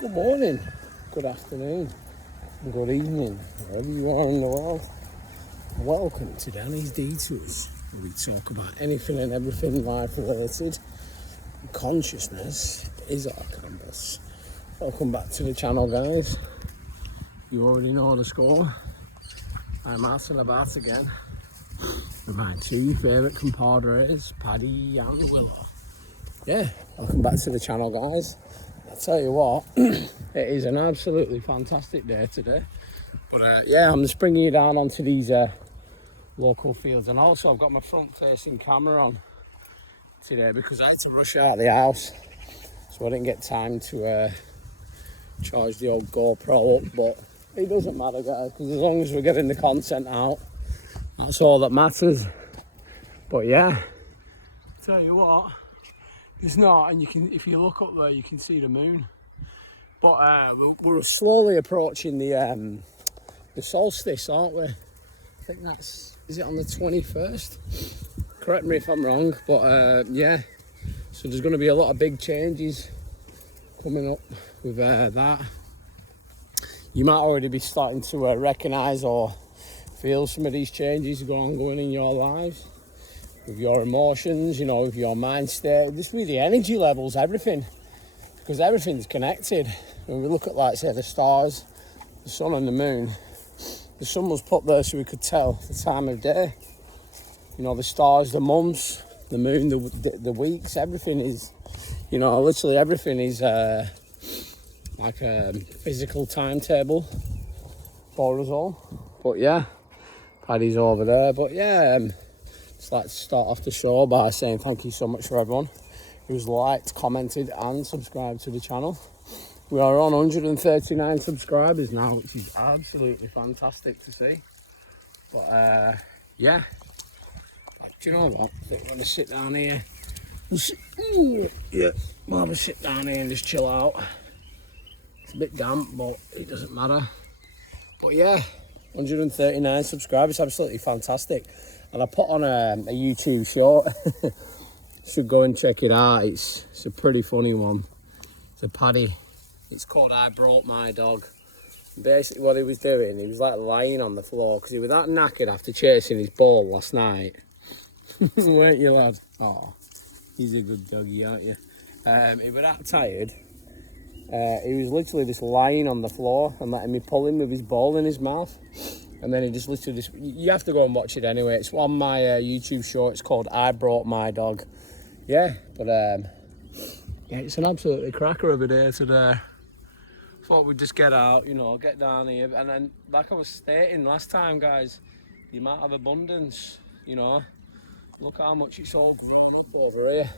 Good morning, good afternoon, and good evening, wherever you are in the world. Welcome to Danny's Detours, where we talk about anything and everything life related. Consciousness is our canvas. Welcome back to the channel, guys. You already know the score. I'm out and about again with my two favourite compadres, Paddy and Willow. Yeah, welcome back to the channel, guys. I'll tell you what, it is an absolutely fantastic day today. But yeah, I'm just bringing you down onto these local fields, and also I've got my front-facing camera on today because I had to rush out of the house, so I didn't get time to charge the old GoPro up. But it doesn't matter, guys, because as long as we're getting the content out, that's all that matters. But yeah, tell you what. It's not, and you can, if you look up there, you can see the moon. But we're slowly approaching the solstice, aren't we? I think is it on the 21st? Correct me if I'm wrong, but yeah. So there's going to be a lot of big changes coming up with that. You might already be starting to recognise or feel some of these changes going in your lives. With your emotions, you know, with your mind state, just with the energy levels, everything, because everything's connected. When we look at, like, say, the stars, the sun and the moon, the sun was put there so we could tell the time of day. You know, the stars, the months, the moon, the weeks, everything is, you know, literally everything is like a physical timetable for us all. But yeah, Paddy's over there. But yeah, just like to start off the show by saying thank you so much for everyone who's liked, commented and subscribed to the channel. We are on 139 subscribers now, which is absolutely fantastic to see. But yeah, do you know what? I think I'm going to sit down here. Yeah, I'm going to sit down here and just chill out. It's a bit damp, but it doesn't matter. But yeah, 139 subscribers, absolutely fantastic. And I put on a YouTube short. Should go and check it out. It's a pretty funny one. It's a Paddy. It's called I Brought My Dog. Basically what he was doing, he was like lying on the floor because he was that knackered after chasing his ball last night. Weren't you, lad? Oh, he's a good doggy, aren't you? He was that tired. He was literally just lying on the floor and letting me pull him with his ball in his mouth. And then he just literally you have to go and watch it anyway. It's on my YouTube short. It's called I Brought My Dog. Yeah, but yeah, it's an absolutely cracker of a day today. Thought we'd just get out, you know, get down here. And then, like I was stating last time, guys, the amount of abundance, you know, look how much it's all grown up over here.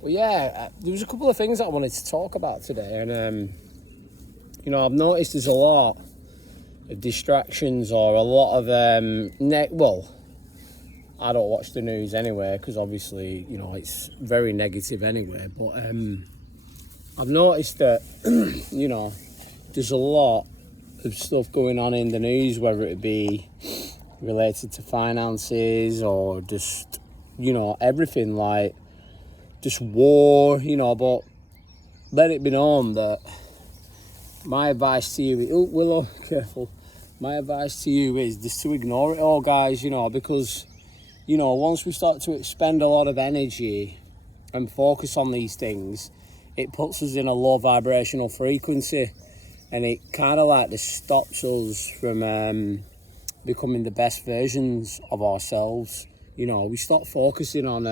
Well, yeah, there was a couple of things that I wanted to talk about today. And, you know, I've noticed there's a lot of distractions or a lot of well, I don't watch the news anyway because obviously, you know, it's very negative anyway. But I've noticed that you know, there's a lot of stuff going on in the news, whether it be related to finances or just, you know, everything, like just war, you know. But let it be known that my advice to you is, oh, Willow, careful. My advice to you is just to ignore it all, guys, you know, because, you know, once we start to expend a lot of energy and focus on these things, it puts us in a low vibrational frequency, and it kind of like just stops us from becoming the best versions of ourselves. You know, we start focusing on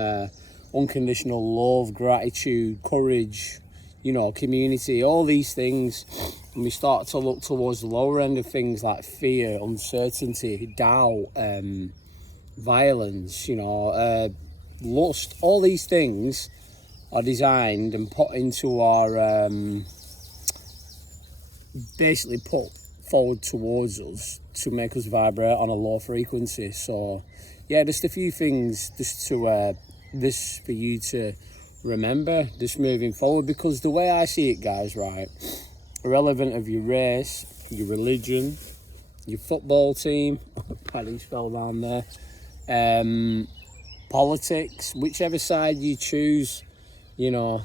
unconditional love, gratitude, courage, you know, community, all these things, and we start to look towards the lower end of things like fear, uncertainty, doubt, violence, you know, lust. All these things are designed and put into our, basically put forward towards us to make us vibrate on a low frequency. So yeah, just a few things just to this for you to remember just moving forward, because the way I see it, guys, right, irrelevant of your race, your religion, your football team, Paddy's fell down there, politics, whichever side you choose, you know,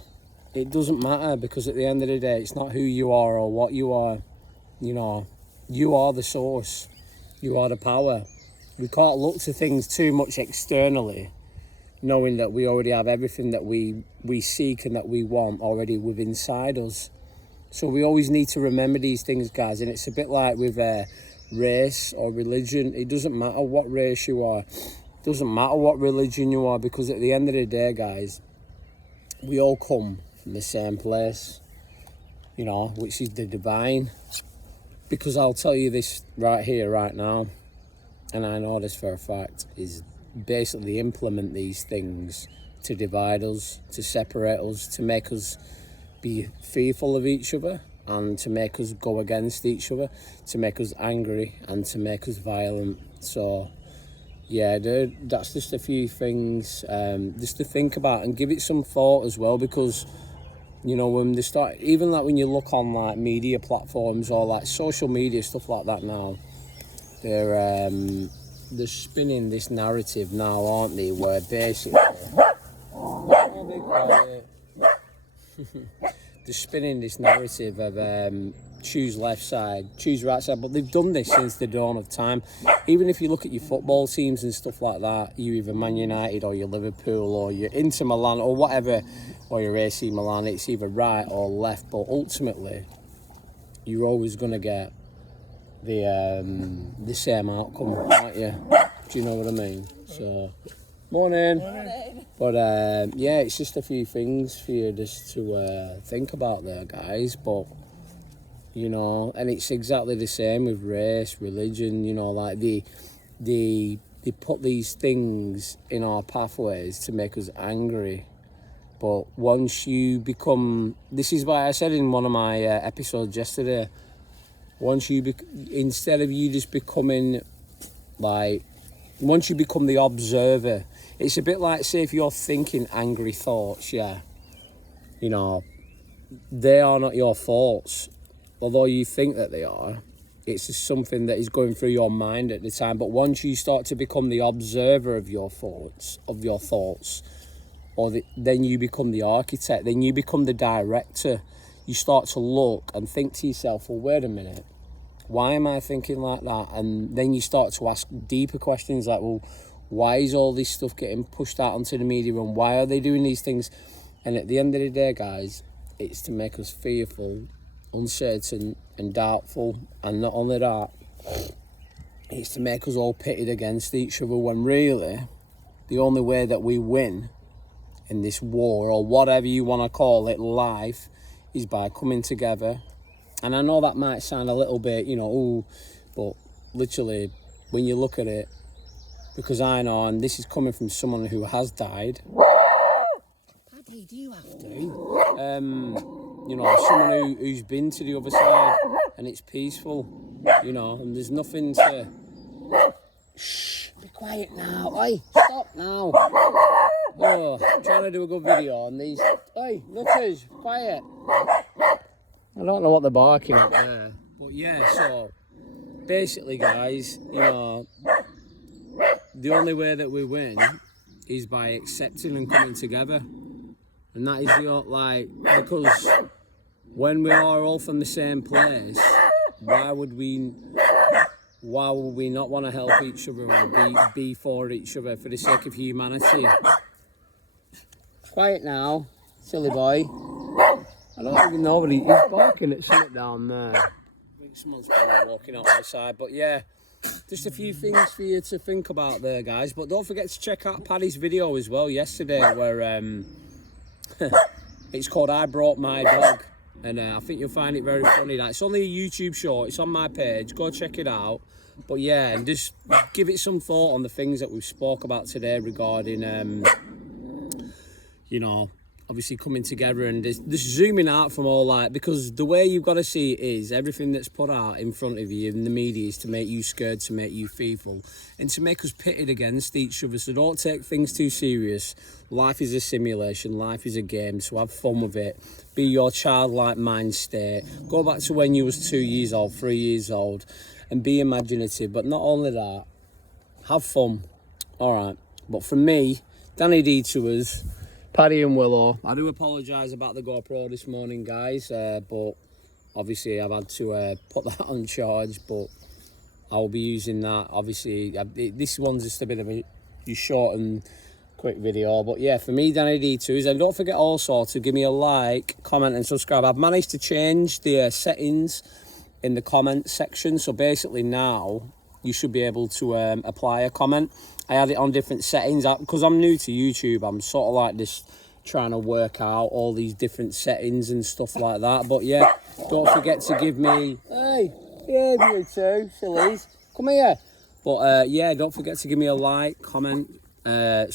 it doesn't matter, because at the end of the day, it's not who you are or what you are. You know, you are the source. You are the power. We can't look to things too much externally, knowing that we already have everything that we seek and that we want already within inside us. So we always need to remember these things, guys. And it's a bit like with race or religion. It doesn't matter what race you are. It doesn't matter what religion you are, because at the end of the day, guys, we all come from the same place, you know, which is the divine. Because I'll tell you this right here, right now, and I know this for a fact, is basically implement these things to divide us, to separate us, to make us be fearful of each other, and to make us go against each other, to make us angry, and to make us violent. So yeah, dude, that's just a few things just to think about and give it some thought as well, because you know, when they start, even like when you look on like media platforms or like social media, stuff like that now, they're spinning this narrative now, aren't they, where basically they're spinning this narrative of choose left side, choose right side, but they've done this since the dawn of time. Even if you look at your football teams and stuff like that, you're either Man United or you're Liverpool or you're Inter Milan or whatever, or you're AC Milan, it's either right or left, but ultimately you're always going to get the same outcome, aren't you? Do you know what I mean? So morning. But yeah, it's just a few things for you just to think about there, guys. But you know, and it's exactly the same with race, religion. You know, like they put these things in our pathways to make us angry. But once you become, this is why I said in one of my episodes yesterday, once you instead of you just becoming like, once you become the observer, it's a bit like, say, if you're thinking angry thoughts, yeah, you know, they are not your thoughts, although you think that they are. It's just something that is going through your mind at the time. But once you start to become the observer of your thoughts, then you become the architect, then you become the director. You start to look and think to yourself, well, wait a minute, why am I thinking like that? And then you start to ask deeper questions like, well, why is all this stuff getting pushed out onto the media, and why are they doing these things? And at the end of the day, guys, it's to make us fearful, uncertain and doubtful. And not only that, it's to make us all pitted against each other, when really the only way that we win in this war, or whatever you want to call it, life, is by coming together. And I know that might sound a little bit, you know, ooh, but literally when you look at it, because I know, and this is coming from someone who has died. Paddy, do you have to? You know, someone who's been to the other side, and it's peaceful, you know, and there's nothing to... Shh, be quiet now. Oi, stop now. Oh, I'm trying to do a good video on these. Oi, nutters, quiet. I don't know what they're barking at there. But yeah, so basically, guys, you know, the only way that we win is by accepting and coming together. And that is like, because when we are all from the same place, why would we not want to help each other or be for each other for the sake of humanity? Quiet now, silly boy. I don't even know what he's barking at something down there. I think someone's probably walking out on the side. But yeah, just a few things for you to think about there, guys. But don't forget to check out Paddy's video as well yesterday, where it's called I Brought My Dog. And I think you'll find it very funny. It's only a YouTube short. It's on my page. Go check it out. But yeah, and just give it some thought on the things that we've spoke about today regarding, you know, obviously coming together and just zooming out from all that, because the way you've got to see it is everything that's put out in front of you in the media is to make you scared, to make you fearful, and to make us pitted against each other. So don't take things too serious. Life is a simulation, life is a game, so have fun with it. Be your childlike mind state. Go back to when you was 2 years old, 3 years old, and be imaginative. But not only that, have fun. All right. But from me, Danny D to us, Paddy and Willow. I do apologise about the GoPro this morning, guys, but obviously I've had to put that on charge, but I'll be using that. Obviously, this one's just a bit of a short and quick video, but yeah, for me, Danny D2s, and don't forget also to give me a like, comment and subscribe. I've managed to change the settings in the comment section, so basically now you should be able to apply a comment. I had it on different settings because I'm new to YouTube. I'm sort of like this, trying to work out all these different settings and stuff like that. But yeah, don't forget to give me, hey, yeah, you too, sillies, come here. But yeah, don't forget to give me a like, comment,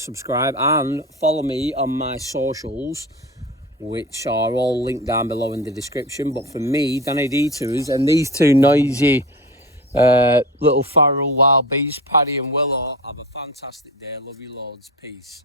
subscribe, and follow me on my socials, which are all linked down below in the description. But for me, Danny D2s, and these two noisy little feral wild beasts, Paddy and Willow, have a fantastic day. Love you loads. Peace.